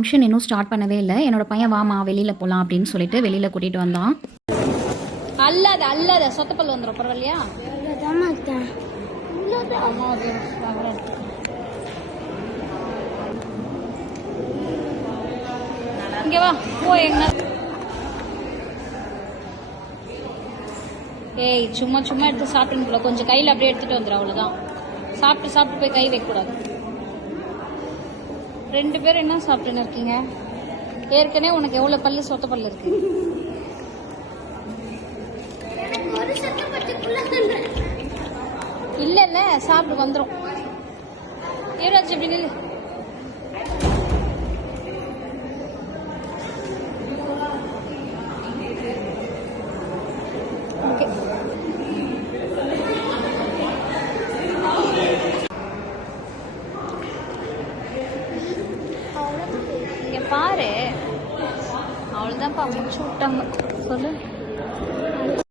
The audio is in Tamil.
ஃபங்க்ஷன் இன்னும் ஸ்டார்ட் பண்ணவே இல்லை. என்னோட பையன் வாமா வெளியில் போகலாம் அப்படின்னு சொல்லிட்டு வெளியில் கூட்டிகிட்டு வந்தான். அல்லாத சொத்தப்பல் வந்துடும். பரவாயில்லையா? இங்கே வா போ. எங்க ஏய் சும்மா சும்மா எடுத்து சாப்பிட்டுன்னு கொஞ்சம் கையில் அப்படியே எடுத்துகிட்டு வந்துடும். அவ்வளோதான். சாப்பிட்டு போய் கை வைக்கக்கூடாது. 2 பேரும் என்ன சாப்பிட்டுன்னு இருக்கீங்க? ஏற்கனவே உனக்கு எவ்வளோ பல்லு சொத்த பல்லு இருக்கு? இல்ல சாப்பிட்டு வந்துடும். ஏராச்சு எப்படி நில்லு. ஓகே இங்க பாரு. அவ்வளோதான்ப்பா முடிச்சு விட்டாங்க. சொல்லு.